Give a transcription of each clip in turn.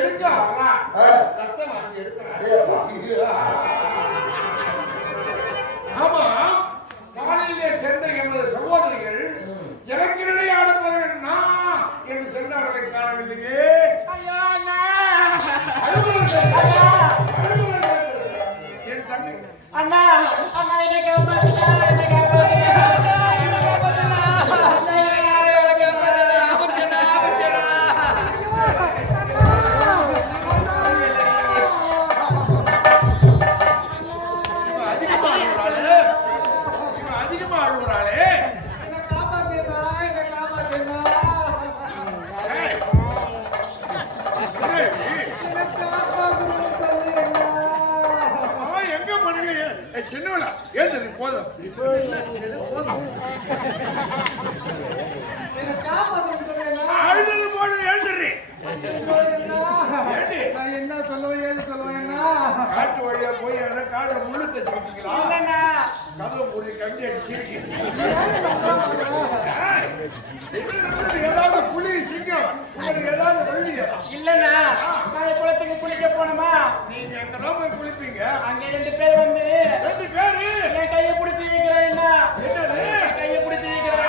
எடுக்க ரத்தம் வாங்கி எடுக்கிறார். ஆமா, காலையிலே சென்ற எமது சகோதரிகள் எனக்கு நிலையாடுபவர்கள் நான் என்று சென்றவர்களை காணவில்லையே. என் தங்கை அண்ணா அண்ணா எனக்கு சின்னவளா ஏன் போதும் அழுது போது எழுந்துடுறேன். என்ன சொல்லுவேன் ஏது சொல்லுவேன் காட்டு வழியா போய் காலை முள்ளு தச்சுக்கிட்டீங்களா? கதவு மூடி கம்பி அடிச்சு ஏதாவது புலி சிங்கம் உங்களுக்கு ஏதாவது வழியா? இல்லண்ணா நான் குளத்துக்கு குளிக்க போனோமா. நீங்க எங்கதான் போய் குளிப்பீங்க? அங்க 2 பேர் வந்து 2 பேரு என் கையை பிடிச்சி வைக்கிறேன். என்னது கையை பிடிச்சி வைக்கிறேன்?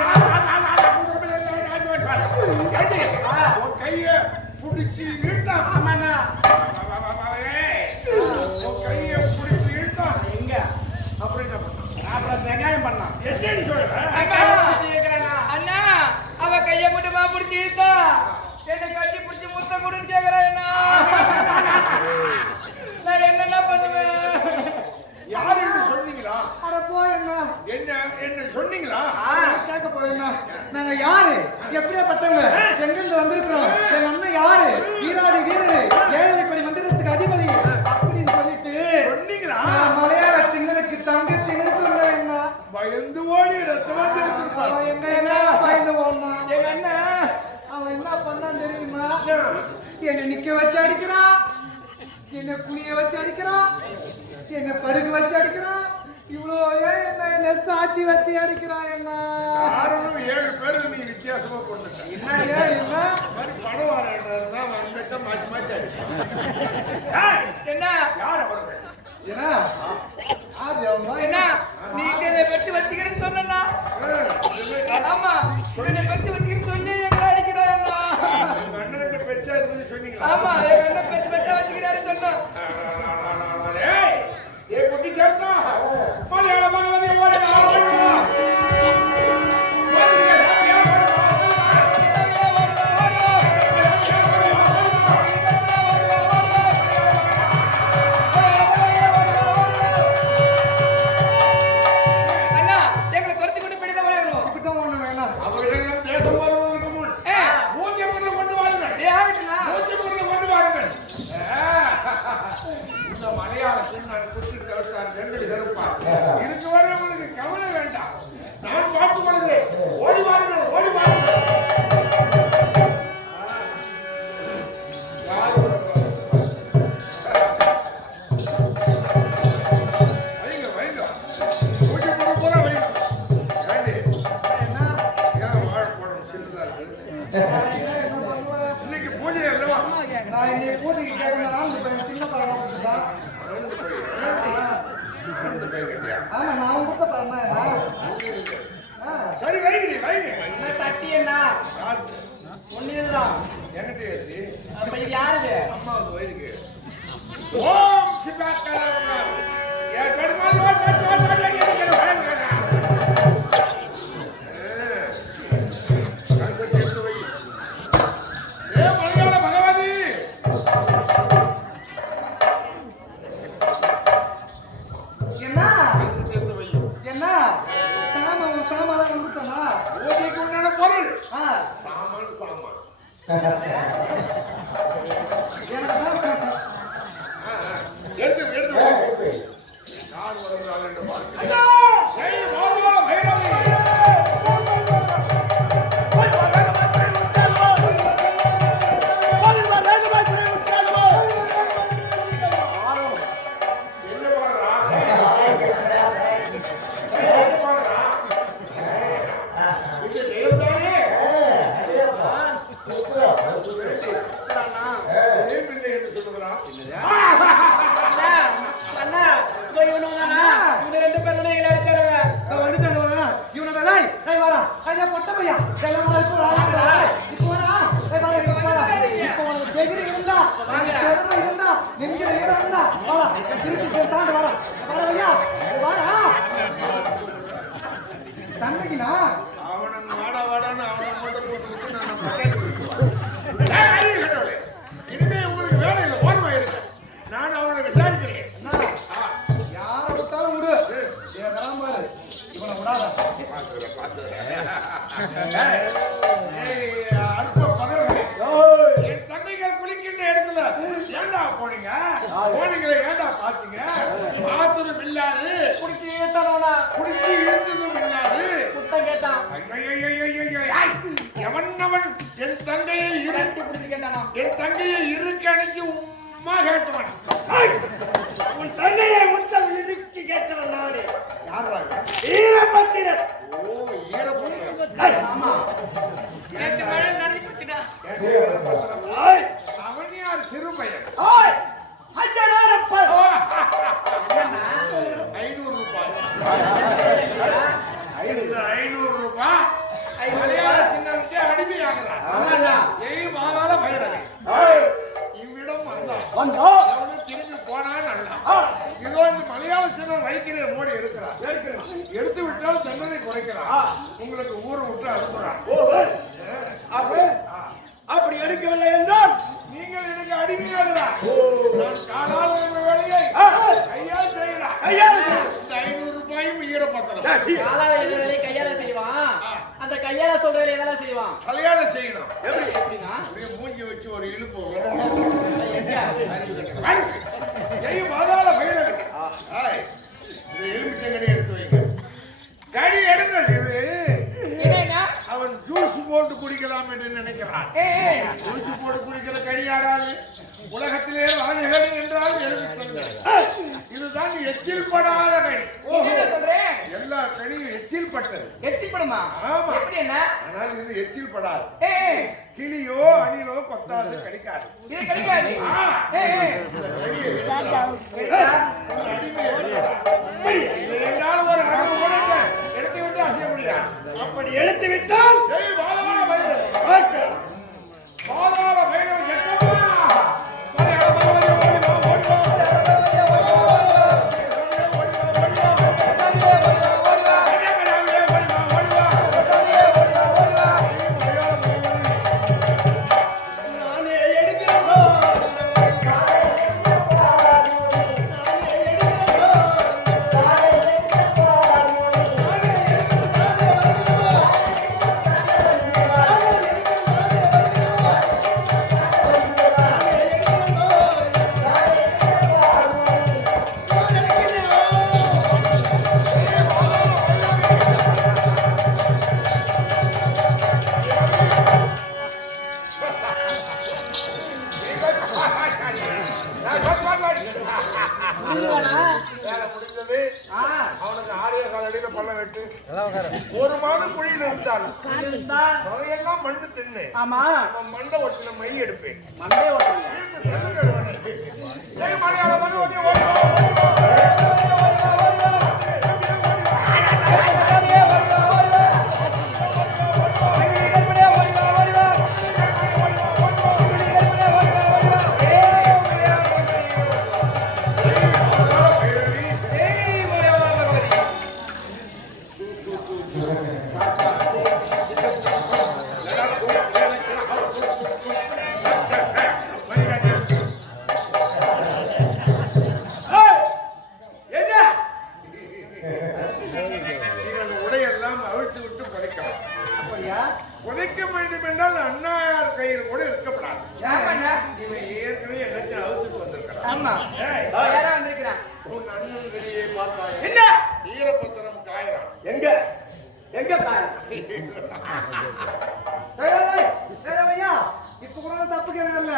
உன் கைய புடிச்சு இழுத்தா? ஆமாண்ணா. உன் கைய புடிச்சு இழுத்தா எங்க? அப்புறம் என்ன பண்ண? அப்புறம் வெங்காயம் பண்ணான். என்னன்னு சொல்ற? அண்ணா அவ கைய மட்டுமா பிடிச்சி இழுத்தா என்ன கட்டி பிடிச்சி முத்தம் கொடுன்னு கேக்குறேன். நான் என்னென்ன பண்ணுவேன்? யாரு என்று சொன்னீங்களா? அட போய் என்ன என்ன சொன்னீங்களா? கேட்க போறேன். நாங்க யாரு, எப்படியாப்பட்டவங்க, எங்கிருந்து வந்திருக்கிறோம், எங்க அண்ணன் யாரு, வீராதி வீரரு, 7 கோடி மந்திரத்துக்கு அதிபதி அப்படின்னு சொல்லிட்டு சொன்னீங்களா? மலையாள சிங்கனுக்கு தங்கச்சின்னு சொன்னேன். என்ன பயந்து ஓடி ரத்தமா தெரிஞ்சிருப்பான். எங்க என்ன பயந்து ஓடனா? எங்க அண்ணன் அவன் என்ன பண்ணான்னு தெரியுமா? என்னை நிக்க வச்சு அடிக்கிறான், என்னை புளிய வச்சு அடிக்கிறான், என்னை படுக்க வச்சு அடிக்கிறான். இவ்வளோ என்ன சாட்சி வச்சு அடிக்கிறான். என்ன காரணம் 7 பேருக்கு நீ வித்தியாசமா கொண்டுட்ட. என்ன மாதிரி பணம் வரேன்றதுனா வந்துட்டு மாற்றி மாற்றி என்ன யார் அவர்கள்? என்ன நீ என்னை பற்றி வச்சுக்கிறேன்னு சொன்னா? ஆமா, என்னை பற்றி வச்சுக்கிறேன்னு சொல்லி எங்களை அடிக்கிறான். அண்ணன் பெருசா இருக்குன்னு சொன்னீங்களா? ஆமா, எங்க அண்ணன் பெற்று பெற்றா வச்சுக்கிறாருன்னு சொன்னோம். ஏ குட்டி சேர்த்தா மலையாள பகவதி இதுக்கு வர உங்களுக்கு கவலை வேண்டாம். நான் பார்த்து கொள்கிறேன். ஓடி வாருங்கள், ஓடி வாருங்கள். வைங்க வைங்க, பூஜை போட போற வைங்க. ஏண்டி ஏன் வாழை போடணும்? சின்னதா இருக்கு. இன்னைக்கு பூஜை அல்லவா? நான் இன்னைக்கு பூஜைக்கு கேட்கறதுனால சின்ன பழம் ஆமா, நான் உங்க பண்ணேன். சரி வைங்க வைங்க. என்ன தட்டி என்ன ஒண்ணுதான் என்கிட்ட ஏற்றி அப்ப இது யாருது? அம்மாவுக்கு வயிறுக்கு ஓம் சிவாக்காரர் ஏன் பெருமாள் இருந்தா திறமை இருந்தா நெஞ்சில ஈரம் இருந்தா வாடா திருப்பி சேர்த்தாண்டு வாடா வாடா ஐயா வாடா தன்னைக்குனா அவனை வாடா வாடான்னு அவனை மட்டும் போட்டு விட்டு நான் பஞ்சாயத்து இனிமே உங்களுக்கு வேலை இல்லை ஓர்மை இருக்கு நான் அவனை விசாரிக்கிறேன் யாரை விட்டாலும் விடு ஏன் பாரு இவனை விடாத அற்ப பதவிகளே என் தங்கைகள் குளிக்கின்ற இடத்துல ஏண்டா போனீங்க போனீங்களே ஏண்டா பாத்தீங்க பார்த்ததும் இல்லாது குடிச்சு ஏத்தானவனா குடிச்சு இழுத்ததும் இல்லாது குட்டம் கேட்டான் எவனவன் என் தங்கையை இரண்டு குடிச்சு கேட்டானா என் தங்கையை இருக்க அணைச்சு உம்மா கேட்டவன் உன் தங்கையை முத்தம் இறுக்கி கேட்டவன் நானே யாரா வீரபத்திரன் ஓ ஈரபத்திரன் ஆமா நேத்து மழை நனைஞ்சு போச்சுடா. அவன் யார் சிறு பையன் ஓய் அஜனாரப்பன் 500 ரூபாய் 500 ரூபாய் மலையாள சின்னனுக்கு அடிமையாகிறான் ஆமாடா ஏய் மாதாள பைரவி இவ்விடம் வந்தான் அவனு திரும்பி போனான் அல்ல இதோ இந்த மலையாள சின்னம் வைக்கிற மோடி எடுக்கிறான் எடுத்து விட்டால் தண்டனை குறைக்கிறான் உங்களுக்கு ஊரை விட்டு அனுப்புறான் அப்படி எடுக்கவில்லை என்றால் நீங்கள் எனக்கு அடிமையாகிறான் நான் காலால் என்ற வேலையை கையால் செய்கிறான் இந்த 500 ரூபாயும் ஈரப்பத்திரம் காலால எந்த வேலையை கையால செய்வான். அந்த கையால சொல்ற வேலையை எதெல்லாம் செய்வான். கல்யாணம் செய்யணும் எப்படின்னா அப்படியே மூஞ்சி வச்சு ஒரு இழுப்பு எங்க? ஏய் மாதாள பைரவி இந்த எலுமிச்சங்கடி எடுத்து வைங்க கடி எடுங்கள் இது என்னன்னா அவன் ஜூஸ் போட்டு குடிக்கலாம் என்று நினைக்கிறான் ஜூஸ் போட்டு குடிக்கிற கடி யாராவது உலகத்திலே ராஜகடி என்றால் எலுமிச்சங்கடி இதுதான் எச்சில் படாத கடி என்ன சொல்றேன்? எல்லா கடியும் எச்சில் பட்டது எச்சி படுமா? ஆமா. எப்படி என்ன? ஆனால் இது எச்சில் படாது ஏய் கிளியோ அணிலோ கொத்தாது கடிக்காது இது கிடைக்காது. ஏய் என்றால் ஒரு அழகு உடைக்க எடுத்து விட்டு அசைய முடியாது அப்படி எடுத்து விட்டால் ஏய் பாதாள பைரவி பாதாள பைரவி செட்டப்பா அவனுக்கு 6 அடியில பள்ளம் வெட்டு ஒரு மாதம் குழியில் இருந்தான் சதையெல்லாம் மண்ணு தின்னு ஆமா அவன் மண்டை ஒட்டின மை எடுப்பேன் மண்டே ஓட்டுங்க. மலையாள மண் ஓடி ஓடி உடையெல்லாம் அவிழ்த்து விட்டு புதைக்கலாம் அப்படியா புதைக்க வேண்டும் என்றால் அண்ணாயார் கையில் கூட இருக்கப்படாது ஆமாண்ணா. இவன் ஏற்கனவே எல்லாத்தையும் அவுத்துட்டு வந்திருக்கிறான் ஆமா ஏய், யாரா வந்திருக்கிறான்? உன் அண்ணன் கையை பார்த்தாய் என்ன ஈரப்பத்திரம் காயறான் எங்க எங்க காயம் ஐயா இப்ப கூட தப்பு கேட்கல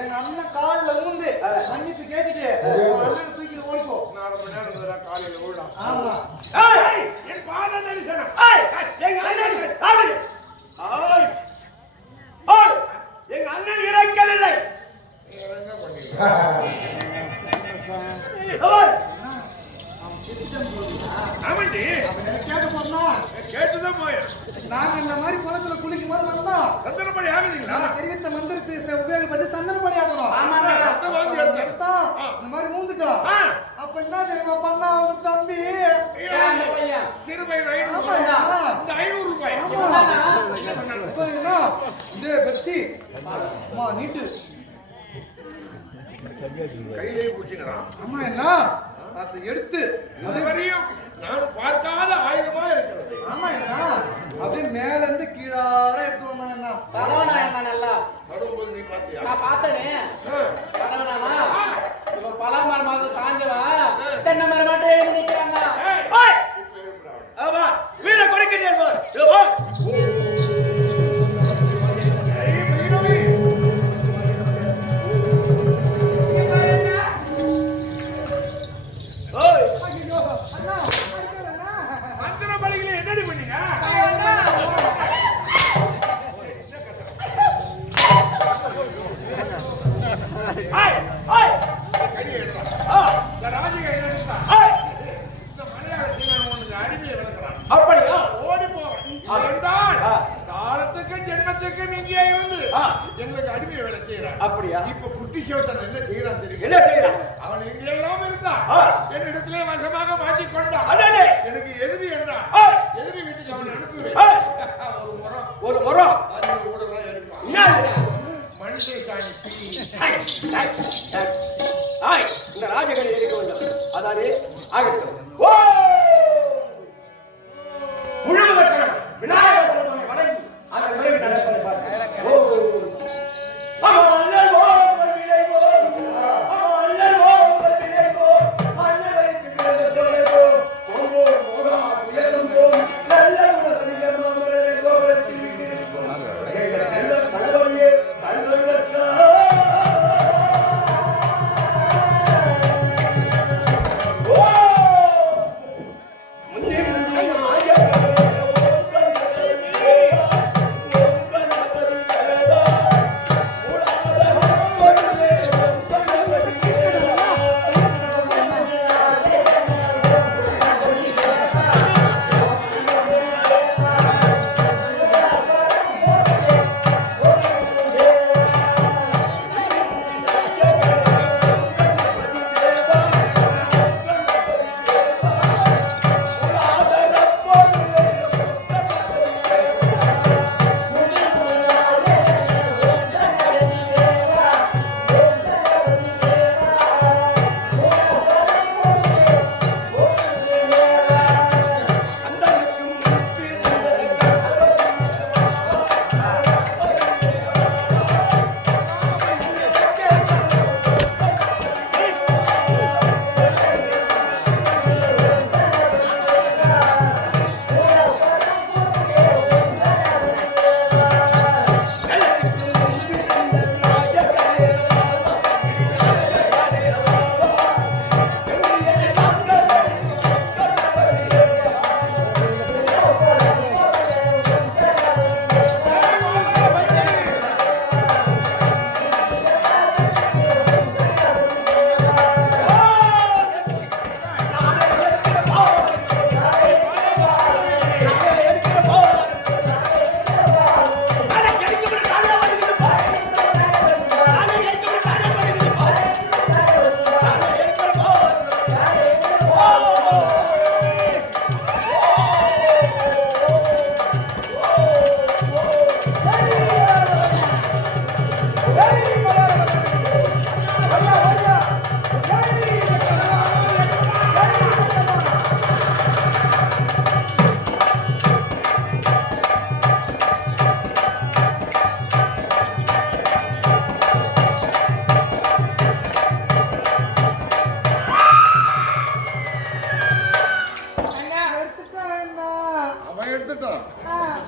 எங்க அண்ணன் காலில் ஊந்து மன்னிப்பு கேட்டுட்டு அண்ணனை தூக்கிட்டு ஓடிப்போ 4 மணி நேரம் இருந்தா காலையில ஓடாம் ஆமா ஏய் என் பாத தரிசனம் ஏய் எங்க அண்ணன் ஆடு ஏய் ஏய் எங்க அண்ணன் இறக்கவில்லை நீங்க என்ன பண்ணீங்க அவர் ஆமாண்டி. அவன் எனக்கு கேட்க போறா கேட்டுதான் போய் நாங்க இந்த மாதிரி குளத்துல குளிக்கும் போது வந்தோம் சந்தனப்படி ஆகுதுங்களா? தெரிவித்த மந்திரத்தை உபயோகப்பட்டு சந்தனப்படி ஆகணும் ரத்தம் வாந்தி எடுத்தேன். எடுத்தோம் இந்த மாதிரி மூந்துட்டோம் அப்ப என்ன தெரியுமா பண்ணா அவங்க தம்பி சிறுமை ஐநூறு ஆமா, ரூபாய். இந்த 500 ரூபாய் இப்ப என்ன இதே பெப்சி அம்மா நீட்டு கையிலே குடிச்சுக்கிறான். அம்மா என்ன அதை எடுத்து இதுவரையும் நான் பார்க்காத ஆயுதமா இருக்கிறது. ஆமா என்ன அப்படியே மேல இருந்து கீழார எடுத்து வந்தாங்க என்ன தடவனா என்ன நல்லா தடும்போது நீ பாத்தியா? நான் பார்த்தனே தடவனாமா இவன் பலாமரம் மாதிரி தாஞ்சவா தென்னை மரம் மட்டும் எழுதி நிக்கிறாங்க. ஆமா வீர கொடுக்கிறேன் பார் இதோ வா ஓய் ஐயோ அண்ணா அண்ணா மந்திர பலிகளை என்னடி பண்ணீங்க? ஐய் ஐய் கையை எடுறா. இந்த ராஜிகை என்ன எடுத்தா? இந்த மலையாள சீனன் உனக்கு அடிமையை விளக்குறான். அப்படியா ஓடி போறேன். என்றால் காலத்துக்கும் ஜென்மத்துக்கும் இங்கே இருந்து எங்களுக்கு அடிமை வேலை செய்யறான். அப்படியா இப்ப குட்டி சிவத்தன் என்ன செய்யறான் தெரியும்? என்ன செய்யறான்? அவன் எங்கெல்லாம் இருந்தான் என்னிடத்திலே வசமாக மாட்டிக் கொண்டான். அடடே எனக்கு எதிரி என்றான். எதிரி வீட்டுக்கு அவன் அனுப்புவேன். ஒரு முறம் அது ஊடலாம் எடுப்பான். என்ன மனுஷ சாணி பீ. ஆய் இந்த ராஜகணி இருக்க வேண்டும் அதானே ஆகட்டும் ஓ முழுவதற்கான விநாயகர் பெருமானை வணங்கி அதன் பிறகு நடப்பதை பார்க்கிறேன் ஓ அமல்லோ விளைவோ அமல்லோ விளைவோ அன்னவைக்கு பிறந்தோ ஓ ஓரா உயர்ந்தோ நல்ல குணத்திலே மாமரே கோரத்தில் இருக்கிறோம் செல்ல கலவரியே கல்வெள்ளக்கா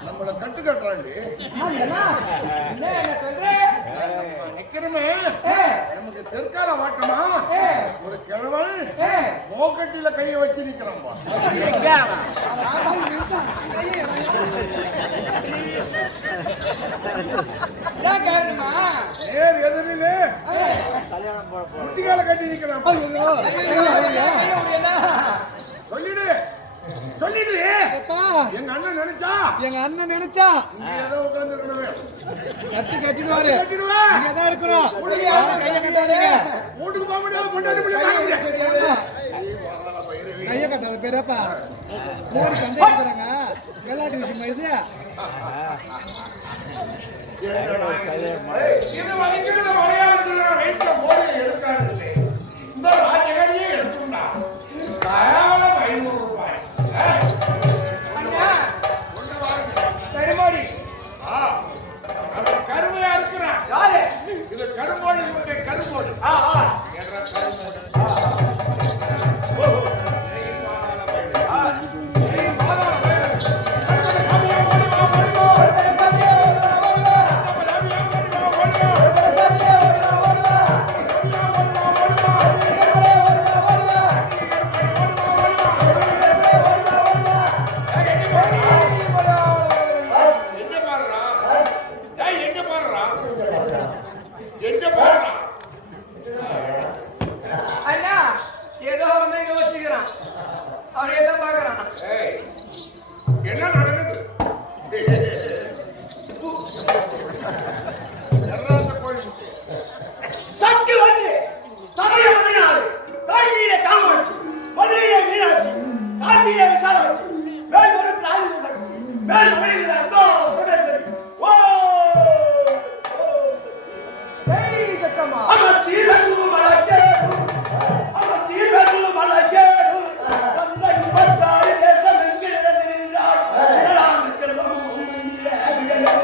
நம்மள கட்டு கட்டுறாண்டி. நிக்கிறமே நமக்கு தெற்கால வாட்டமா ஒரு கிழவன் மோக்கட்டில கையை வச்சு நிக்கிறான்பா. நேர் எதிரிலே முட்டிகால கட்டி நிக்கிறான். சொல்லிட்டு அப்பா எங்க அண்ணன் நினைச்சா எங்க அண்ணன் நினைச்சா இங்க ஏதோ உட்கார்ந்து இருக்கணுமே. கட்டிடுவாரு கட்டிடுவேன். இங்கதான் இருக்கிறோம் யாரும் கையை கட்டாதீங்க வீட்டுக்கு போக முடியாது, பொண்டாட்டி பிள்ளை பார்க்க முடியாது. கையை கட்டாத பெரியப்பா மோடி சண்டை இருக்கிறாங்க விளையாட்டு விஷயமா இது இது வரைக்கும் இந்த மலையாளத்தில் வைத்த மோடியை எடுக்காது. இந்த ராஜகடியை எடுத்துக்கொண்டா கேவலம் 500 ரூபாய். அண்ணா கருமாடி கருமையா இருக்கிறான். யாரு? இது கரும்போடு இவருடைய கரும்போடு. என்ற கரும்போடு. அண்ணா ஏதோ வந்து யோசிக்கிறான் அவன் என்ன பாக்குறான் என்ன நடக்குது? எர்ராந்த கோயில் சக்தி வந்து சமய பதினாறு காஞ்சியிலே காமாட்சி மதுரையிலே மீனாட்சி காசியிலே விசாலாட்சி மேல்மருத்தில் ஆதித்த சக்தி மேல்மலையிலே அந்தோ சுடேஸ்வரி ஓ ஜெய் சத்தம்மா அமர் சீர்வெகு மலக்கேடு அமர் சீர்வெகு மலக்கேடு தந்தை பத்தாறு தேசம் எங்கிருந்து நின்றாய் ஏழாம் செல்வம் உன்னிலே அவியலோ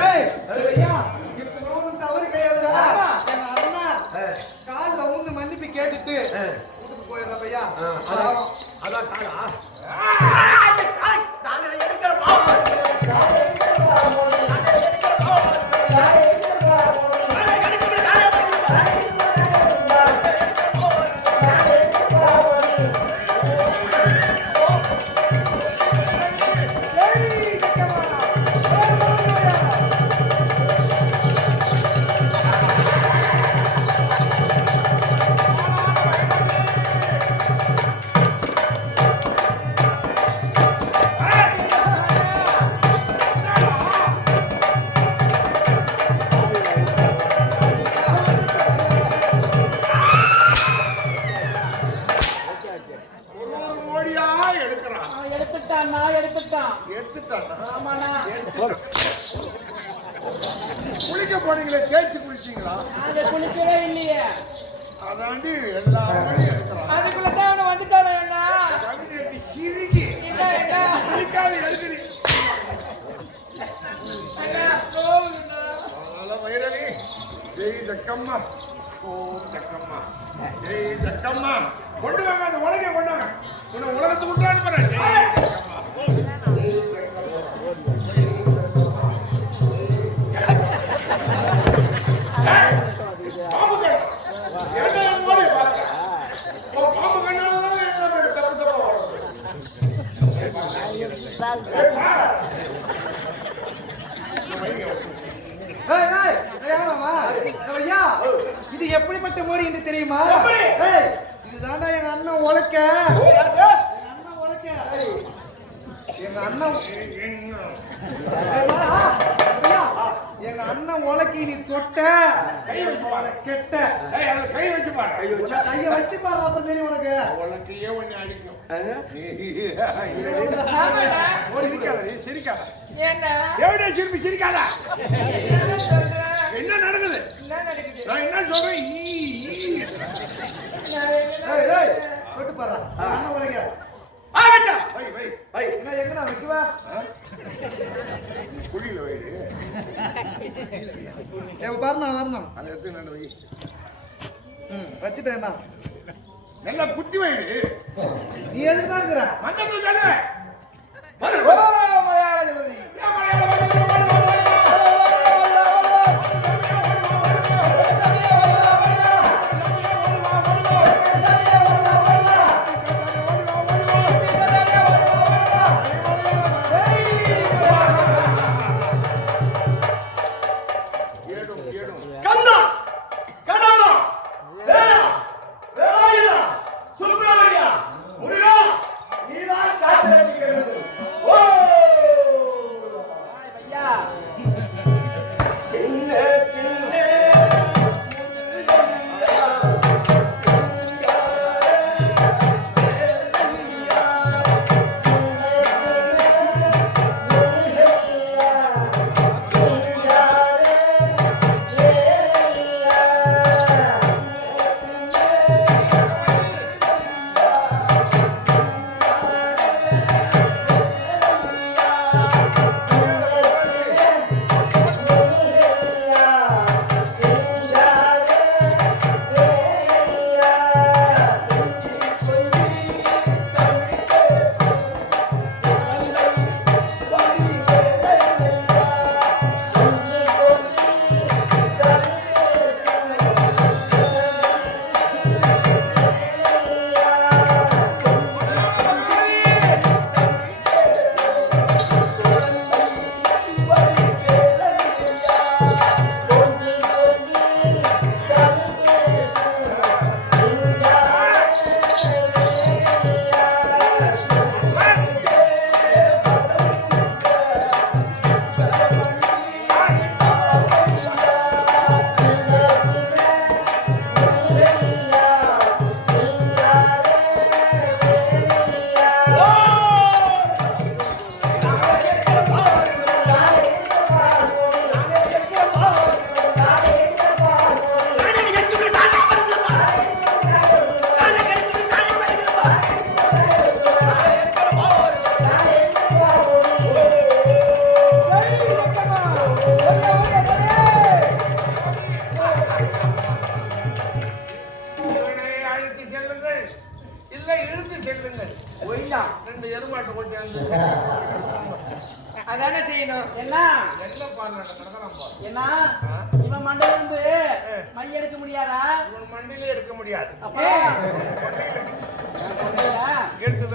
ஏய் ஐயா இப்ப ஒண்ணும் தவறு கிடையாதுடா எங்க அண்ணா கால்ல ஊந்து மன்னிப்பு கேட்டுட்டு வீட்டுக்கு போயிடுற பையா அதான் காலா நீங்களே தேய்ச்சி குளிச்சீங்களா? அதை குளிக்கவே இல்லையே. அதாண்டி எல்லா மணியும் எடுக்கிறான். அதுக்குள்ள தான் வந்துட்டானே அண்ணா. கவிதை சிரிக்கி என்ன என்ன சிரிக்காது எடுக்கடி. அண்ணா போகுதுண்ணா. அதனால வைரவி ஜெய் ஜக்கம்மா ஓம் ஜக்கம்மா ஜெய் ஜக்கம்மா கொண்டு வாங்க அந்த உலகை கொண்டு வாங்க. உன்னை உலகத்துக்கு விட்டான்னு பாரு. ஜெய் ஜக்கம்மா இது எப்படிப்பட்ட மோடி என்று தெரியுமா? இதுதான்டா எங்க அண்ணன் உலக்க. எங்க அண்ணன் உலக்கி நீ தொட்ட கெட்ட கை வச்சு பாரு. கைய வச்சு பாரு அப்ப தெரியும் உனக்கு. உலக்கையே ஒண்ணு அடிக்கும். சிரிக்காத ஏன்னா தேவடே சிரிப்பு சிரிக்காதா? என்ன நடக்குது? நான் என்ன சொல்றேன்? தொட்டு பாரு அண்ணன் உலக. என்ன எங்கடா வைக்குவா? குழியில வயிறு வரணும் வரணும் அதை எடுத்து நான் வை. வச்சுட்டேன் என்ன நல்லா குத்தி வயிறு. நீ எதுக்குதான் இருக்கிற? மந்தம் சொல்லு. மலையாள ஜனதி அதானே செய்யணும். என்ன என்ன இவன் மண்டையில இருந்து மை எடுக்க முடியாதா? இவன் மண்டையிலே எடுக்க முடியாது. அப்பா எடுத்து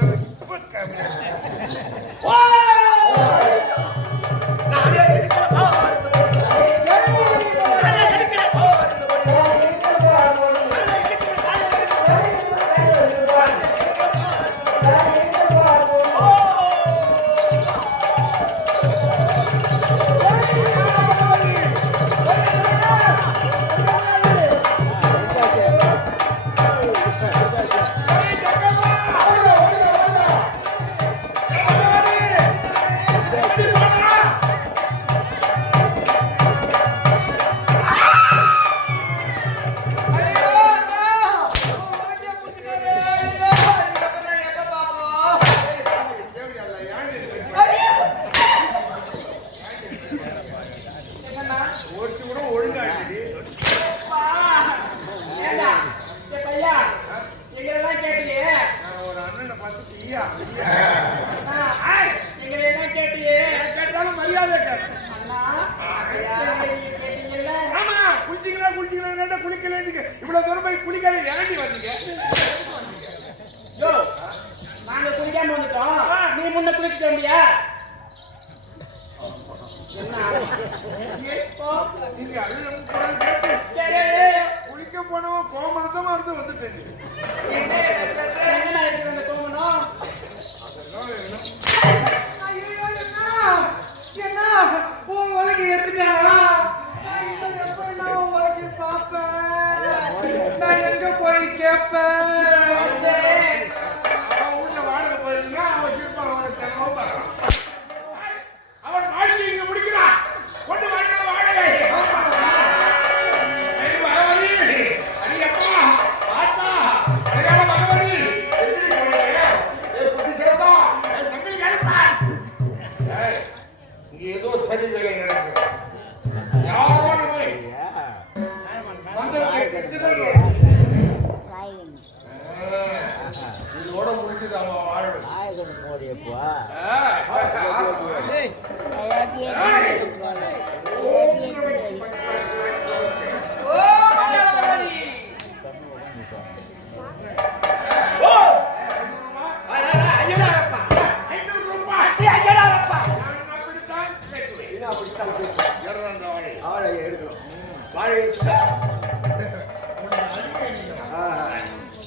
ஐயா எங்களை என்ன கேட்டியே? கேட்டாலும் மரியாதை கேட்க. அண்ணா, எங்களை கேட்டீங்கல்ல? ஆமா, குளிச்சிங்களா குளிக்கல இவ்வளவு தூரம் போய் குளிக்காத இறங்கி வந்தீங்க. யோ, நாங்க குளிக்காம வந்துட்டோம், நீ முன்ன குளிச்சுட்டு வந்தியா? என்ன நீங்க அழுகும் குரல் கேட்டு சரி, குளிக்க போனவன் கோமரத்தமா இருந்து வந்துட்டேன். என்ன இருக்குது அந்த கோமனம்? ஐயோ, என்ன உன் உலகி எடுத்துட்டானா? எப்ப நான் உன் உலகி பார்ப்பேன்? நான் எங்க போய் கேட்பேன்? அவன் ஊர்ல வாடகை போயிருந்தா அவன் சிற்பம் அவனுக்கு தெரியவும் அவன் வாழ்க்கை இங்க முடிக்கிறான். கொண்டு வாங்க வாடகை. பகவதி அடியப்பா ஆத்தா அடியாள பகவதி எப்படி போனீங்க? புத்தி சேர்த்தா சங்கிலி கருப்பா. இங்க ஏதோ சதி வேலை நடக்குது. யாரோ நம்ம இதோட முடிச்சுது அவன் வாழ்வு.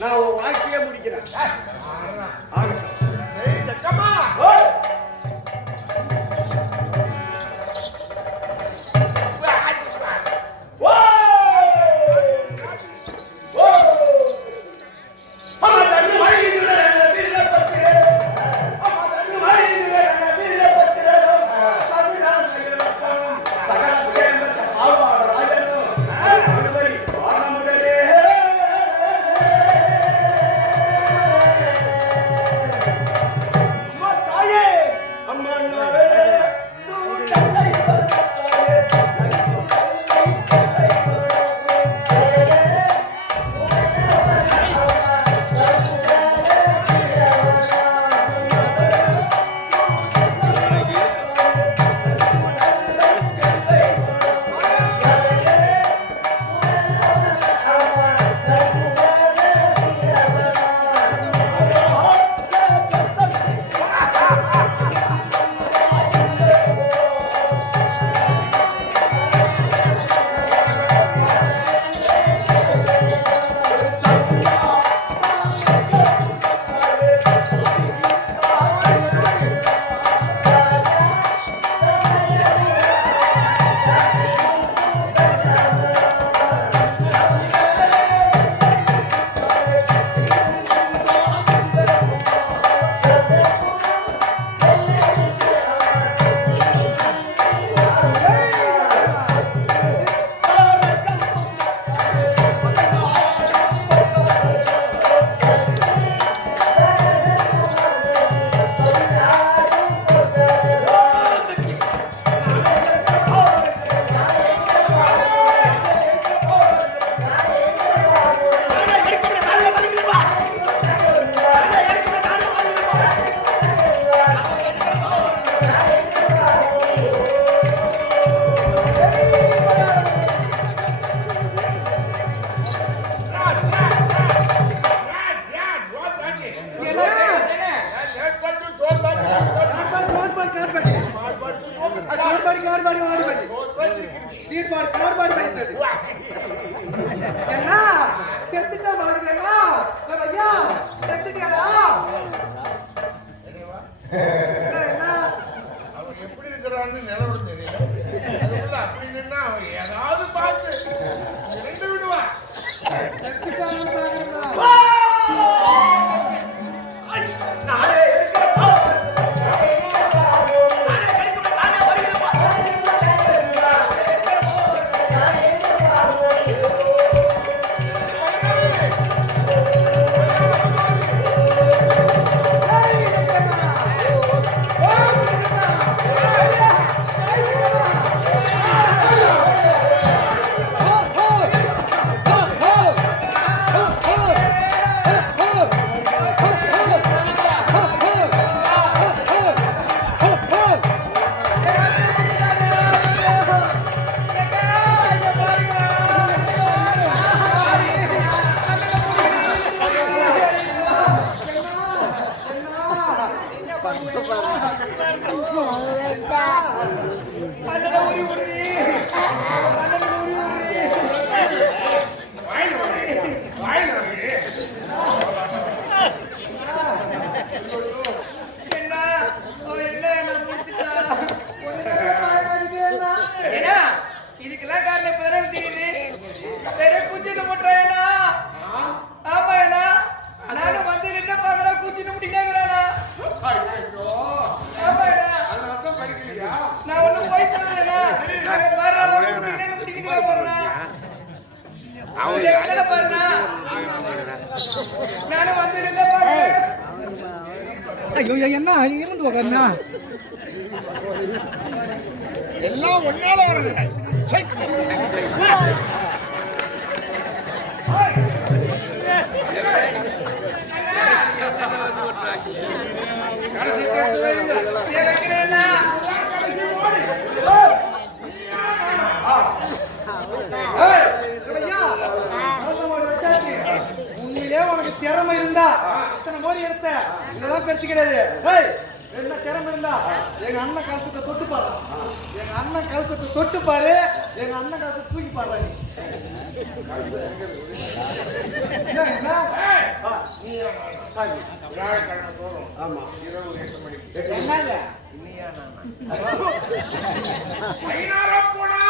நான் உன் வாழ்க்கையே முடிக்கிறேன். நானும் வந்து நின்று பாக்குறேன். ஐயோ என்ன இருந்து உக்காருண்ணா எல்லாம் ஒன்னால வருது. சை. கடைசி கேட்டு வைங்க. கேக்குறேன்னா உண்மையிலே உனக்கு திறமை இருந்தா இத்தனை மோதி எடுத்த இதெல்லாம் பெருசு கிடையாது. என்ன திறமை இருந்தா எங்க அண்ணன் கழுத்தை தொட்டு பாரு, எங்க அண்ணன் கழுத்தை தொட்டு பாரு, எங்க அண்ணன் கழுத்தை தூக்கி பாரு. என்ன வியாழக்கிழமை தோறும் இரவு 8 மணிக்கு என்னங்க ஐநாரம் போனா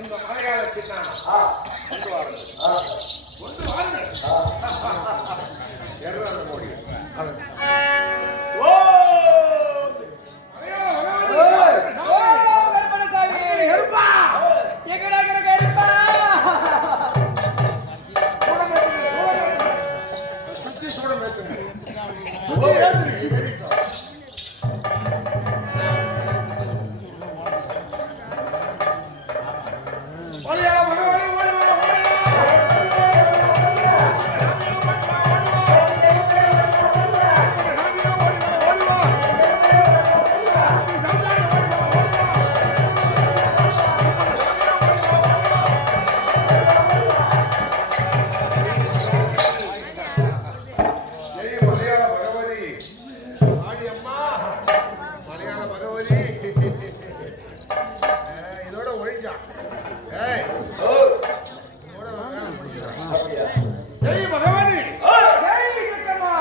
இந்த மலையாள சின்ன கொண்டு வாருங்கள். கொண்டு வாருங்கள். 200 கோடி. ஓ மலையாள கருப்பணசாமி கருப்பா எங்கடா கருப்பா சுத்தி சூட மேத்துங்க. மலையாள மகன் ஓடி வா. மலையாள பகவதி ஆடி அம்மா, மலையாள பகவதி இதோட ஒழிஞ்சா. ஏய் இதோட வேலை முடிஞ்சுதா? ஜெய் பகவதி. ஜெய் துக்கம்மா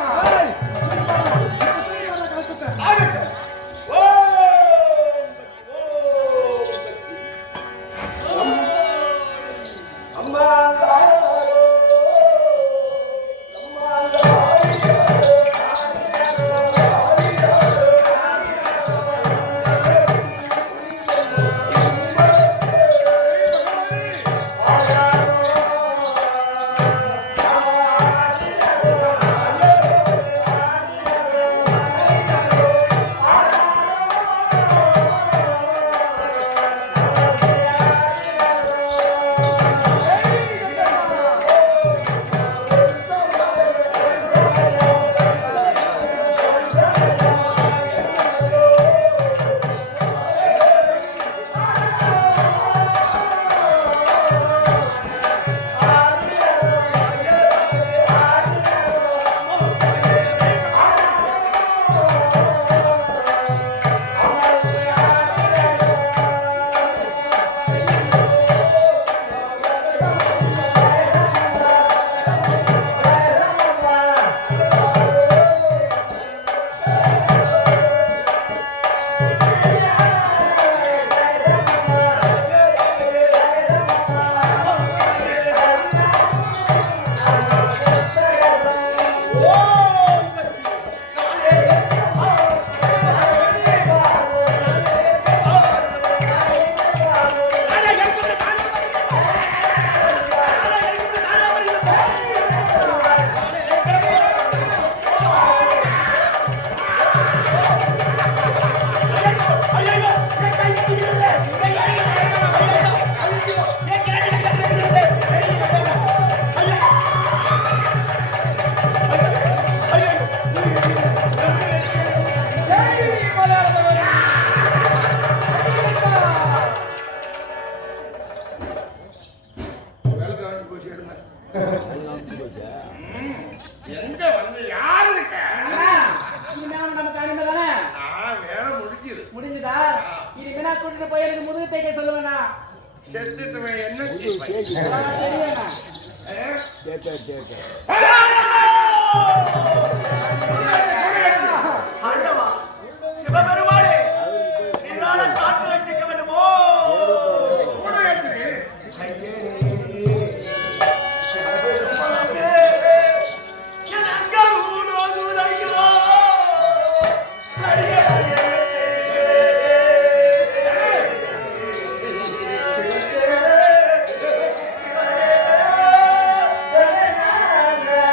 எங்க வந்து யாரு இருக்க? நமக்கு அடிமை தானே வேலை முடிஞ்சுது. முடிஞ்சுதா இனிமே கூட்டிட்டு போய் எனக்கு முதுகு தைக்க சொல்லுவேண்ணா செத்துட்டுமே என்ன செய்வேன்? தெரியுண்ணா ஆண்டவா சிவபெருமானே நீரான காத்து ரட்சிக்க வேண்டுமோ Yeah.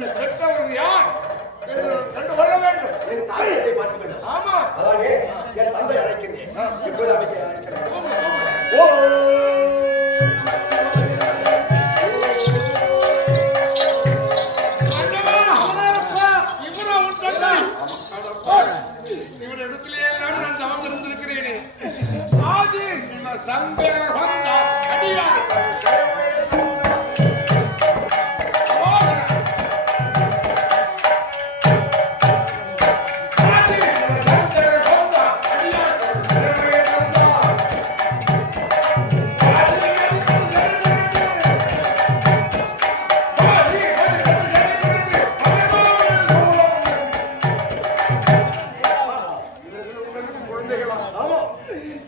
உன்னை பெற்றவர் யார் என்று கண்டுகொள்ள வேண்டும். என் தாயத்தை பார்க்க வேண்டும். ஆமா, அதானே என் தந்தை அழைக்கின்றேன். இப்போது அமைக்க அழைக்கிறேன். கூப்பிடு, கூப்பிடு. இவரிடத்திலே எல்லாம் நான் தவம் இருந்திருக்கிறேனே. ஆதி சிவ சங்கரர் வந்த அடியார்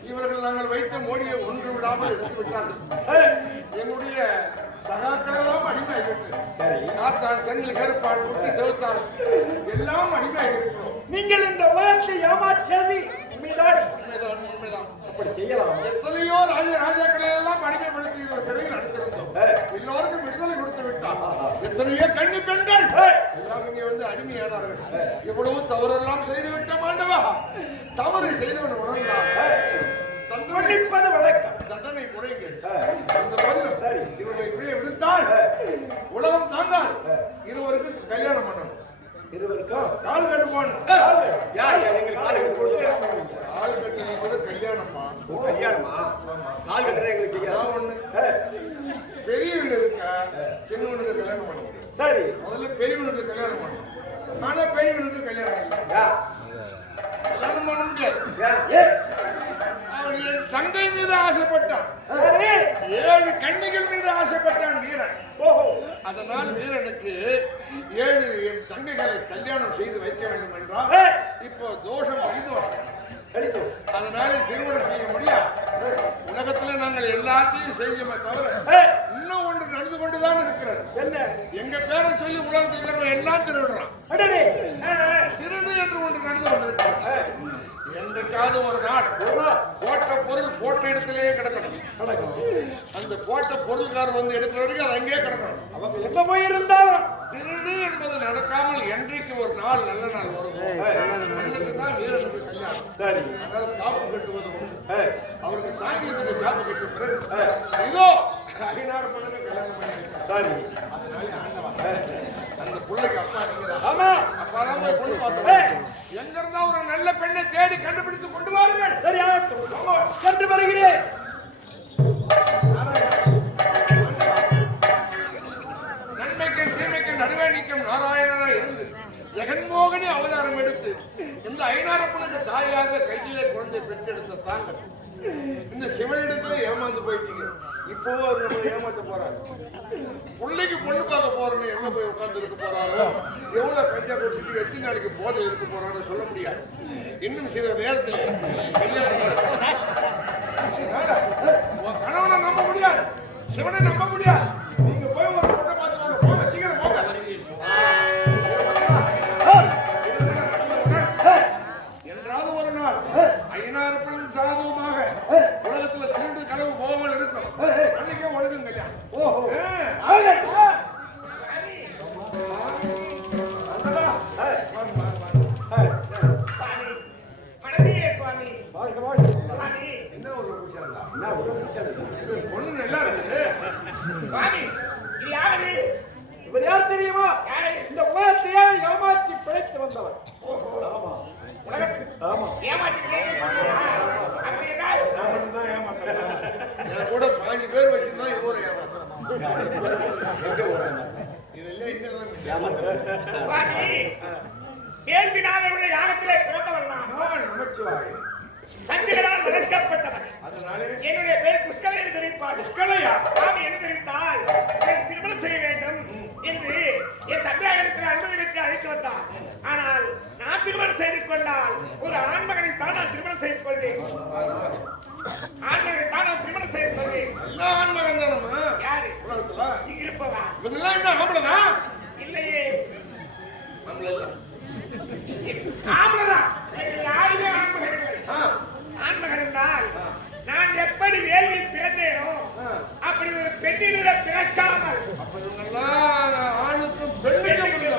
இவர்கள் நாங்கள் வைத்த மோடியை ஒன்று விடாமல் எடுத்து விட்டார்கள். என்னுடைய சகாக்களெல்லாம் அடிமையாகிவிட்டு காத்தான், செங்கல், கருப்பான், குட்டி, செலுத்தான் எல்லாம் அடிமையாகிருக்கிறோம். நீங்கள் இந்த உலகத்தை ஏமாற்றியது உண்மைதான். உண்மைதான், உண்மைதான். அப்படி செய்யலாம். எத்தனையோ ராஜாக்களை எல்லாம் அடிமைப்படுத்தி சிறையில் அடைத்திருந்தோம். எல்லோருக்கும் விடுதலை கொடுத்து விட்டார். எத்தனையோ கன்னி பெண்கள் எல்லாம் இங்கே வந்து அடிமையானார்கள். எவ்வளவு தவறெல்லாம் செய்து விட்ட மாண்டவா. தவறு செய்தவன் உணர்ந்தான். மன்னிப்பது வழக்கம். தண்டனை முறைக்கு அந்த பதிலும் சரி. இவர்களை இப்படியே விடுத்தால் உலகம் தாண்டாது. இருவருக்கும் கல்யாணம் பண்ணணும். இருவருக்கும் கால் கட்டு போடணும். யார் எங்களுக்கு கால் கட்டு கொடுத்து கால் கட்டு என்பது கல்யாணமா? கல்யாணமா? கால் கட்டுற எங்களுக்கு நான் ஒண்ணு பெரிய வீடு இருக்க சின்னவனுக்கு கல்யாணம் பண்ண முடியும். சரி, முதல்ல பெரியவனுக்கு கல்யாணம் பண்ணணும். ஆனா பெரியவனுக்கு கல்யாணம் இல்லை. கல்யாணம் பண்ண முடியாது. அவன் என் தங்கை மீது ஆசைப்பட்டான். 7 கன்னிகள் மீது ஆசைப்பட்டான் வீரன். அதனால் வீரனுக்கு 7 என் தங்கைகளை கல்யாணம் செய்து வைக்க வேண்டும் என்றால் இப்போ தோஷம் அழிதோஷம். அதனால திருமணம் செய்ய முடியாது. உலகத்துல நாங்கள் எல்லாத்தையும் செய்யுமே தவிர இன்னும் ஒன்று நடந்து கொண்டுதான் இருக்கிறது. என்ன? எங்க பேரை சொல்லி உலகத்தில் இருக்கிற எல்லாம் திருடுறான். திருடு என்று ஒன்று நடந்து கொண்டிருக்கிறது. என்றைக்காவது ஒரு நாள் போட்ட பொருள் போட்ட இடத்திலேயே கிடக்கணும். அந்த போட்ட பொருள்காரர் வந்து எடுக்கிற வரைக்கும் அது அங்கேயே கிடக்கணும். அவங்க எங்க போயிருந்தாலும் திருடு என்பது நடக்காமல் என்றைக்கு ஒரு நாள் நல்ல நாள் வருது அன்னைக்கு தான் வீரனுக்கு கல்யாணம். சரி, அதனால காப்பு கட்டுவதும் அவருக்கு சாங்கியத்துக்கு காப்பு கட்டு பிறகு இதோ 16 மணிக்கு கல்யாணம் பண்ணிருக்காங்க. சரி. அதனால அந்த பிள்ளைக்கு அப்பா நீங்க ஆமா அப்பாதான் போய் பொண்ணு பார்த்தோம். எங்க இருந்தா ஒரு நல்ல பெண்ணை தேடி கண்டுபிடித்து கொண்டு வாருங்கள். சரியா சென்று வருகிறேன். நன்மைக்கும் தீமைக்கும் நடுவே நிற்கும் நாராயணனா இருந்து ஜெகன்மோகனி அவதாரம் எடுத்து இந்த ஐநாரப்பனுக்கு தாயாக கையிலே குழந்தை பெற்றெடுத்த தாங்கள் இந்த சிவனிடத்துல ஏமாந்து போயிட்டீங்க. இப்போ அவர் நம்ம ஏமாத்த போறாரு. பிள்ளைக்கு பொண்ணு பார்க்க போறோன்னு எங்க போய் உட்கார்ந்து இருக்க போறாரோ, எவ்வளவு கஞ்சா குடிச்சிட்டு எத்தனை நாளைக்கு போதை இருக்க போறான்னு சொல்ல முடியாது. இன்னும் சில நேரத்துல கணவனை நம்ப முடியாது, சிவனை நம்ப முடியாது. நீங்க போய் ஒரு பொண்ணை பார்த்து போங்க, சீக்கிரம் போங்க. என்றாவது ஒரு நாள் ஐநாறு சாதகமாக உலகத்துல திருடு கனவு போகாமல் இருக்கும். அன்னைக்கே ஒழுங்குங்க இல்லையா? பொண்ணு நல்லா இருக்கு. இவர் யார் தெரியுமா? இந்த உலகத்தையே ஏமாற்றி பிழைத்து வந்தவர். கூட 5 பேர் வச்சிருந்தா இவரை ஏமாத்துறோம். இதெல்லாம் இன்னும் கேள்வினாலுடைய யாகத்திலே பிறந்தவர் நான். நமச்சிவாய். சந்திரனால் வளர்க்கப்பட்டவர். அதனாலே என்னுடைய பேர் புஷ்கலை என்று தெரிவிப்பார். புஷ்கலையா? சாமி என்று தெரிவித்தால் எனக்கு திருமணம் செய்ய வேண்டும் என்று என் தந்தையாக இருக்கிற அன்பர்களுக்கு அழைத்து வந்தார். ஆனால் நான் திருமணம் செய்து கொண்டால் ஒரு ஆண்மகனை தான் நான் திருமணம் செய்து கொள்வேன். ஆண்மகனை தான் நான் திருமணம் செய்து கொள்வேன். எல்லா ஆண்மகன் தானம்மா யாரு உலகத்துல? இங்கு இருப்பதா? இவங்கெல்லாம் என்ன ஆம்பளதா? இல்லையே, ஆம்பளை இல்ல. ஆம்பளதான். எனக்கு யாருமே ஆண்மகன் இல்லை. ஆண்மகன் என்றால் நான் எப்படி வேள்வியில் பிறந்தேனோ அப்படி ஒரு பெண்ணிட பிறக்காமல் அப்ப இவங்கெல்லாம் ஆணுக்கும் பெண்ணுக்கும்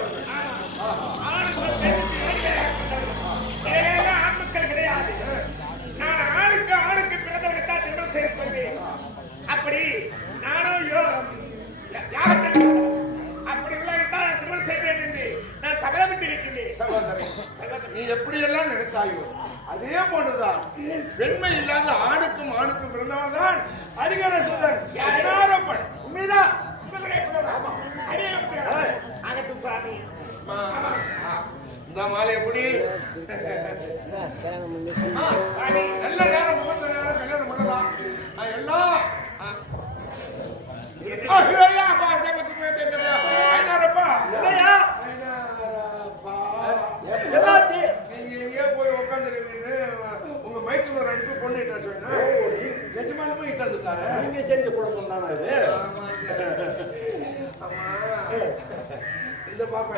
இல்லாத ஆணுக்கும் ஆணுக்கும் பிறந்தவன்தான் ஹரிகர சுதன் யாரப்பன். உண்மைதான் உங்களுடைய புதன். ஆமா. ஆகட்டும் சுவாமி. இந்த மாலை எப்படி சுவாமி, நல்ல நேரம் முகூர்த்த நேரம் கல்யாணம் பண்ணலாம். எல்லாம் என்னாச்சு? நீங்க எங்கேயோ போய் உட்காந்துருக்கீங்க. உங்க மைத்துனர் அனுப்பி பொண்ணு இட்டா சொன்னா நிஜமாலுமே இட்டாதுக்காரு. நீங்க செஞ்ச குழப்பம் தானே இது? ஆமா இந்த பாப்பா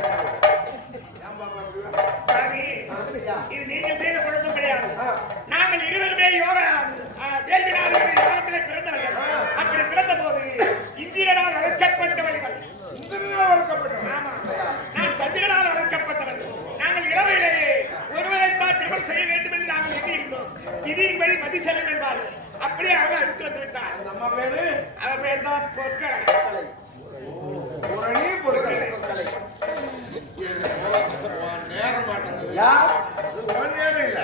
ஏன் பாப்பா சுவாமி, இது நீங்கள் செய்த குழப்பம் கிடையாது. நாங்கள் இருவருமே யோக வேள்விநாதனுடைய யோகத்திலே பிறந்தவர்கள். அப்படி பிறந்த போது இந்திரனால் வளர்க்கப்பட்டவர்கள். இந்திரனால் வளர்க்கப்பட்டவன். ஆமா, நான் சந்திரனால் வளர்க்கப்பட்டவர்கள். நாங்கள் இளவையிலேயே ஒருவரைத்தான் திருமணம் செய்ய வேண்டும் என்று நாங்கள் எண்ணியிருந்தோம். விதியின்படி மதி செல்லும் என்பார்கள். அப்படியே அவன் அழுத்து வந்து விட்டார். நம்ம பேரு அவன் பேர் தான் பொற்களை. புரணி பொருட்களை நேரம் மாட்டாங்க. யார்? அது ஒரு நேரம் இல்ல,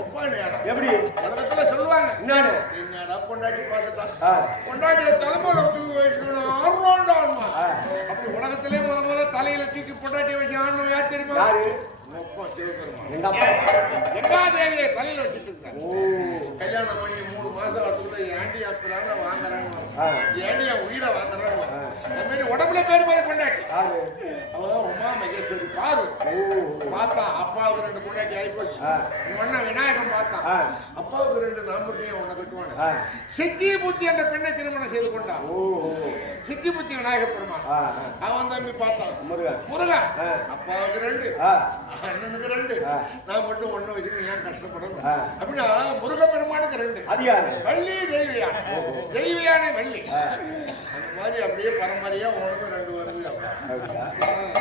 ஒப்ப நேரம். எப்படி? உலகத்துல சொல்லுவாங்க என்னன்னு? என்னடா பொண்டாட்டி பார்த்துட்டா ஆ. பொண்டாட்டிய தலைமையில தூக்கி வச்சுக்கணும் ஆர்வாண்டான்மா. அப்படி உலகத்திலே முதல்ல தலையில தூக்கி பொண்டாட்டிய வச்சு ஆடணும் யார் தெரியுமா? யாரு? அப்பா சிவபெருமான். எங்க அப்பா. கங்காதேவியை தலையில வச்சுட்டு இருக்காங்க. ஓ. கல்யாணம் பண்ணி 3 மாசம் வரதுக்குள்ள ஏண்டி அப்பறாங்க வாங்குறாங்க. ஆ. ஏண்டி உயிரை வாங்குறாங்க. அந்த மாதிரி உடம்புல பேர் மாதிரி பொண்டாட்டி. யாரு? அவன் உமா மகேஸ்வரி பாரு. பார்த்தா அப்பாவுக்கு 2 பொண்டாட்டி ஆகி போச்சு. ஒன்னா விநாயகம் பார்த்தான். அப்பாவுக்கு 2 நாம்பட்டையும் ஒண்ணு கட்டுவாங்க. சித்தி புத்தி என்ற பெண்ணை திருமணம் செய்து கொண்டான். சித்தி புத்தி விநாயக பெருமான். அவன் தம்பி பார்த்தான் முருகன். அப்பாவுக்கு 2, அண்ணனுக்கு 2, நான் மட்டும் ஒண்ணு வச்சுட்டு ஏன் கஷ்டப்படணும் அப்படின்னா முருக பெருமானுக்கு 2. அது யாரு? வள்ளி தெய்வியான தெய்வியான வள்ளி. அந்த மாதிரி அப்படியே பரம்பரையா உனக்கு 2 வருது.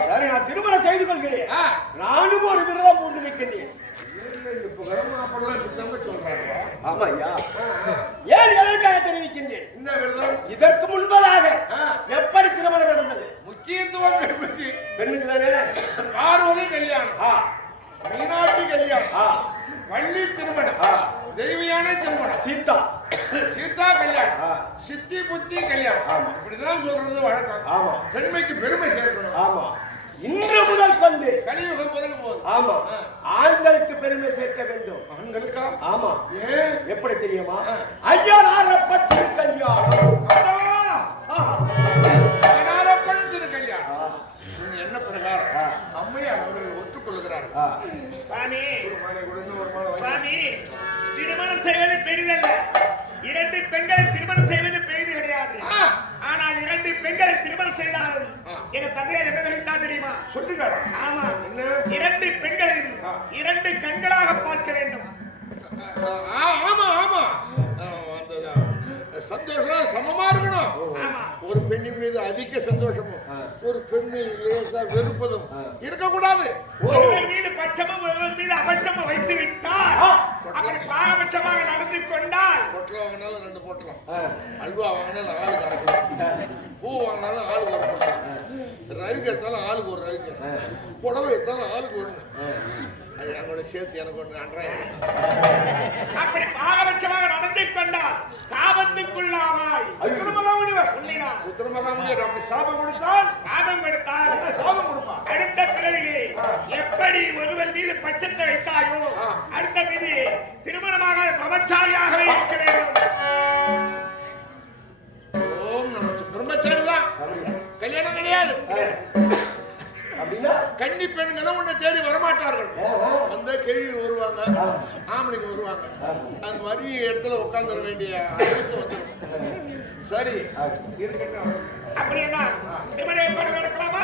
சரி, நான் திருமணம் செய்து கொள்கிறேன். நானும் ஒரு விரதம் பூண்டு வைக்கிறேன். இப்ப கருமாப்பெல்லாம் இப்படி சொல்றாங்க. ஆமா ஐயா. ஏன் எதற்காக தெரிவிக்கின்றேன்? இந்த விரதம் இதற்கு முன்பதாக எப்படி திருமணம் நடந்தது? முக்கியத்துவம் பெண்ணுக்கு. பெண்ணுக்கு தானே? பார்வதி கல்யாணம், மீனாட்சி கல்யாணம், வள்ளி திருமணம், தெய்வியான திருமணம், சீதா சீதா கல்யாணம், சித்தி புத்தி கல்யாணம். இப்படிதான் சொல்றது வழக்கம். ஆமா. பெண்மைக்கு பெருமை சேர்க்கணும். ஆமா. இன்று முதல் கொண்டு கலியுகம் முதல் போது. ஆமா, ஆண்களுக்கு பெருமை சேர்க்க வேண்டும். ஆண்களுக்கா? ஆமா. ஏன்? எப்படி தெரியுமா? ஐயா நாரப்பட்டு கல்யாணம். ஐயனாரப்பன் திரு கல்யாணம். என்ன பிரகாரம் அம்மையார் அவர்கள் ஒத்துக்கொள்கிறார். சுவாமி, ஒரு மாலை கொடுத்து ஒரு மாலை வாங்கி. சுவாமி, திருமணம் செய்வது பெரிதல்ல. 2 பெண்களை திருமணம் செய்வது பெரிது கிடையாது. ஆனால் 2 பெண்களை திருமணம் செய்தாலும் எங்க தந்தையார் என்ன தெரிவித்தா தெரியுமா? சொல்லுங்க. ஆமா, 2 பெண்களையும் 2 கண்களாக பார்க்க வேண்டும். ஆமா ஆமா. அந்த சந்தோஷம் சமமா இருக்கணும். ஆமா, ஒரு பெண்ணின் மீது அதிக சந்தோஷமும் ஒரு பெண்ணில் லேசா வெறுப்பதும் இருக்கக்கூடாது. ஒருவர் மீது பட்சமும் ஒருவர் மீது அபட்சமும் வைத்து விட்டால் அப்படி பாரபட்சமாக நடந்து கொண்டால் பொட்டலம் வாங்கினாலும் 2 பொட்டலம், அல்வா வாங்கினாலும் ஆளுக்கு அரைக்கலாம், பூ வாங்கினாலும் ஆளுக்கு ஒரு பொட்டலம், ரவிக்கு எடுத்தாலும் ஆளுக்கு ஒரு ரவிக்கு, புடவை எடுத்தாலும் ஆளுக்கு ஒண்ணு. அது என்னோட சேர்த்து எனக்கு ஒண்ணு அன்றாயிரம். அப்படி பாரபட்சமாக நடந்து கொண்டால் சாபத்துக்குள்ளாவாய். உண்மைதான். உத்தரமகாமுனிவர் அப்படி சாபம் கொடுத்தால் சாபம் கொடுப்பான். அடுத்த பிறவிலே எப்படி ஒருவர் மீது பட்சத்தை வைத்தாயோ அடுத்த மீது திருமணமாக பிரம்மச்சாரியாகவே இருக்க வேண்டும். ஓம் நம பிரம்மச்சாரி தான், கல்யாணம் கிடையாது. அப்படின்னா கன்னி பெண்களும் உன்னை தேடி வரமாட்டார்கள். அந்த கேள்வி வருவாங்க, ஆம்பளைக்கு வருவாங்க. அந்த மாதிரி இடத்துல உட்கார்ந்துட வேண்டிய அளவுக்கு வந்துடும். சரி இருக்கட்டும். அப்படி என்ன திருமணம் ஏற்பாடு நடக்கலாமா?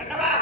அண்ணவா,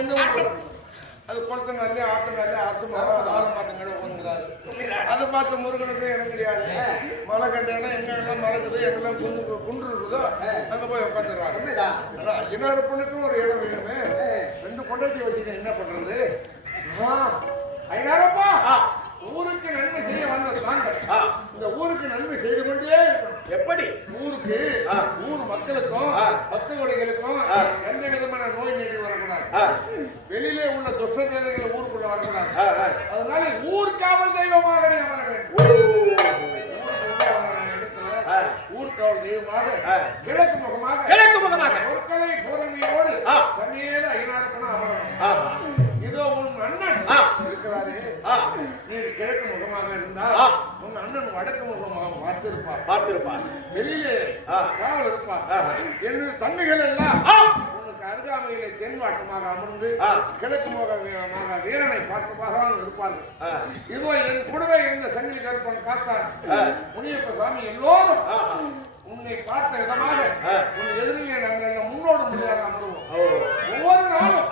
எந்த ஊரு? அது குளத்தினாலே ஆத்தினாலே ஆத்து மரம் ஆலம் மாட்டுங்க உட்காந்துக்கிறாரு. அதை பார்த்து முருகனுக்கு இடம் கிடையாது. மழை கண்டேன்னா எங்கெல்லாம் மழை இருக்குது எங்கெல்லாம் குன்று இருக்குதோ அங்க போய் உட்காந்துக்கிறாரு. ஆனா ஐயனாரப்பனுக்கும் ஒரு இடம் வேணுமே. 2 பொண்டாட்டி வச்சுக்க என்ன பண்றது? ஐயனாரப்பா ஊருக்கு நன்மை செய்ய வந்த தாங்கள் இந்த ஊருக்கு நன்மை செய்து கொண்டே இருக்கணும். எப்படி? ஊருக்கு ஊர் மக்களுக்கும் பக்தகோடிகளுக்கும் எந்த விதமான நோய் நெறி வரக்கூடாது. வெளியிலே உள்ள துஷ்ட தேவைகளை ஊருக்குள்ள வரக்கூடாது. அதனால ஊர் காவல் தெய்வமாக வர வேண்டும். ஊர்காவல் தெய்வமாக கிழக்கு முகமாக பொருட்களை பூரணியோடு தண்ணீர ஐநாறுக்கணும் அமரணும். இதோ உன் அண்ணன் இருக்கிறாரு. நீ கிழக்கு முகமாக இருந்தா உன் அண்ணன் வடக்கு முகமாக பார்த்திருப்பார். வெளியிலே காவல் இருப்பார். என்று தன்மைகள் எல்லாம் உனக்கு அருகாமையிலே தென்வாட்டமாக அமர்ந்து கிழக்கு முகமாக வீரனை பார்த்து இருப்பார்கள். இதோ என் கூடவே இருந்த சங்கிலி கருப்பன் காத்தான் முனியப்ப சாமி எல்லோரும் உன்னை பார்த்த விதமாக உன் எதிரியை நாங்கள் முன்னோடு முடியாத அமருவோம். ஒவ்வொரு நாளும்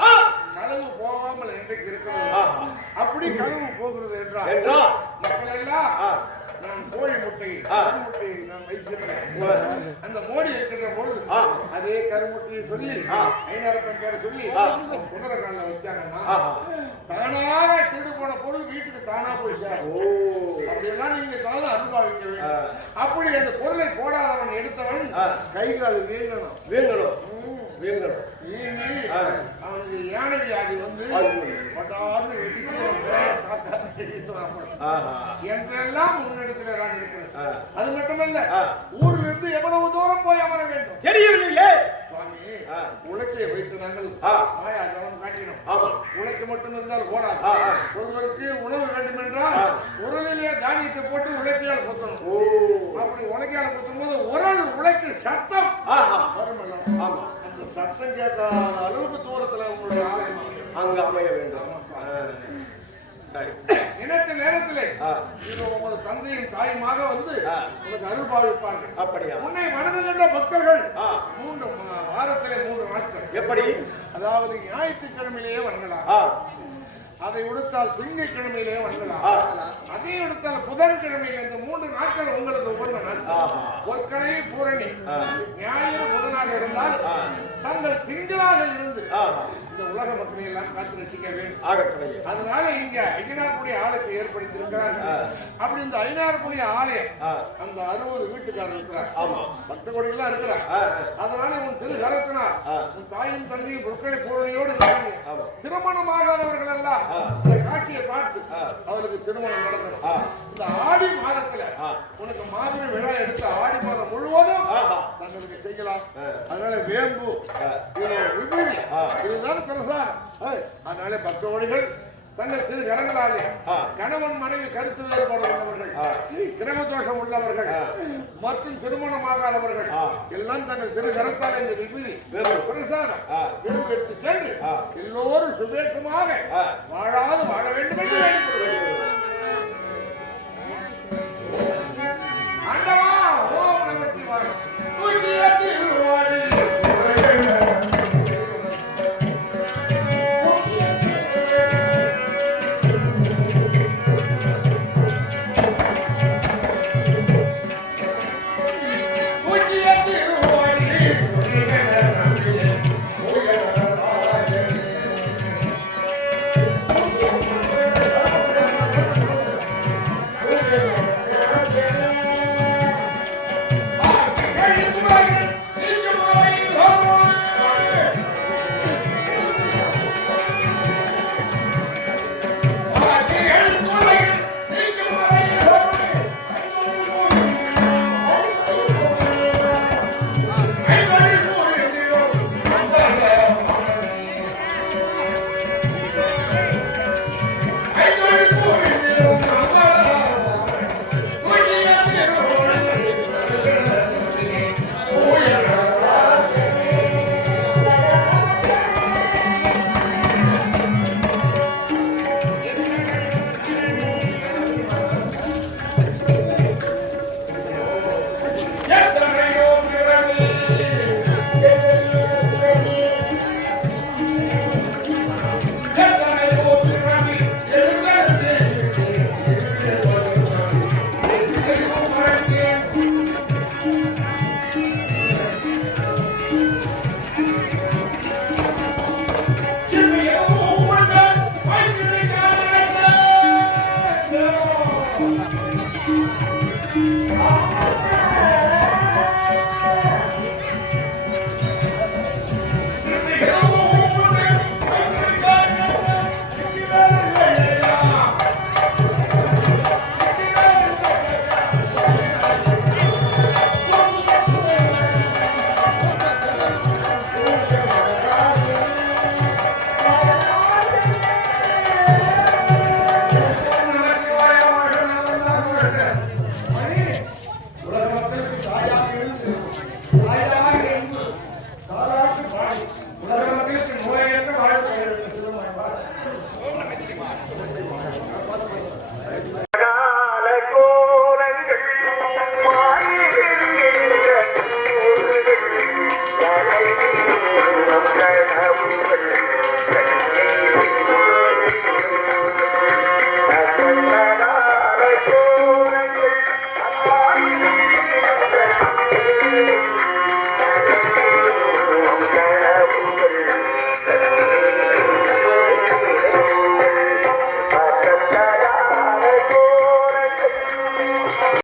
கனவு போகாமல் இன்றைக்கு இருக்கிறது. அப்படி கனவு போகிறது என்றால் மக்கள் எல்லாம் நான் கோழி முட்டையை நான் வைத்திருக்கிறேன். அந்த மோடி இருக்கின்ற பொழுது அதே கருமுட்டையை சொல்லி ஐநாறுப்பன் பேரை சொல்லி குதிரை காலில் வச்சாங்கன்னா தானாக திருடு போன பொருள் வீட்டுக்கு தானா போய் சேரும். அப்படியெல்லாம் நீங்க தான் அனுபவிக்க வேண்டும். அப்படி அந்த பொருளை போடாதவன் எடுத்தவன் கை கால் வீங்கணும். அவனுக்கு யானை வியாதி வந்து என்றெல்லாம் முன்னெடுத்துல தான் இருக்கிறது. அது மட்டுமல்ல ஊர்ல இருந்து எவ்வளவு தூரம் போய் அமர வேண்டும் தெரியவில்லையே சுவாமி. உழைக்கை வைத்து நாங்கள் மாயாஜலம் காட்டினோம். உழைக்கு மட்டும் இருந்தால் போராது. ஒருவருக்கு உணவு வேண்டும் என்றால் உரலிலே தானியத்தை போட்டு உழைக்கையால் குத்தணும். அப்படி உழைக்கையால் குத்தும் போது உரல் உழைக்கு சத்தம் வரும். அந்த சத்தம் கேட்காத அளவுக்கு தூரத்துல உங்களுடைய ஆலயம் அங்க அமைய வேண்டும். நினைத்த நேரத்திலே உங்களோட தந்தையும் தாயுமாக வந்து உங்களுக்கு அருள் பாவிப்பார்கள். அப்படியா? உன்னை மனதில் கொண்ட பக்தர்கள் 3 வாரத்திலே 3 நாட்கள். எப்படி? அதாவது ஞாயிற்றுக்கிழமையிலேயே வரலாம். அதை விடுத்தால் திங்கட்கிழமையிலே வரலாம். அதை விடுத்தால் புதன்கிழமையில இந்த 3 நாட்கள் உங்களுக்கு உகந்த நாட்கள். பொற்களை பூரணி ஞாயிறு புதனாக இருந்தால் தங்கள் திங்களாக இருந்து இந்த உலக மக்களை எல்லாம் காத்து ரசிக்க வேண்டும். அதனால இங்க ஐயனார்குடிய ஆலயத்தை ஏற்படுத்தியிருக்கிறார்கள். அப்படி இந்த ஐயனார்குடிய ஆலயம் அந்த 60 வீட்டுக்காரர் இருக்கிறார். பக்த கோடிகள்லாம் இருக்கிறார். அதனால உன் திரு கரத்தினார் உன் தாயும் தந்தையும் பொருட்களை பூரணியோடு திருமணமாகாதவர்கள் எல்லாம் இந்த காட்சியை பார்த்து அவருக்கு திருமணம் நடக்கணும். இந்த ஆடி மாதத்துல உனக்கு மாதிரி விழா எடுத்து ஆடி மாதம் முழுவதும் தங்களுக்கு செய்யலாம். அதனால வேம்பு விபூதி இதுதான் பிரசாரம். அதனால பக்தோடிகள் தங்கள் திரு கரங்களாலே கணவன் மனைவி கருத்து வேறுபாடு உள்ளவர்கள், கிரகதோஷம் உள்ளவர்கள் மற்றும் திருமணமாகாதவர்கள் எல்லாம் தங்கள் திரு கரத்தால் இந்த விபூதி பிரசாரம் எடுத்து சென்று எல்லோரும் சுபேஷமாக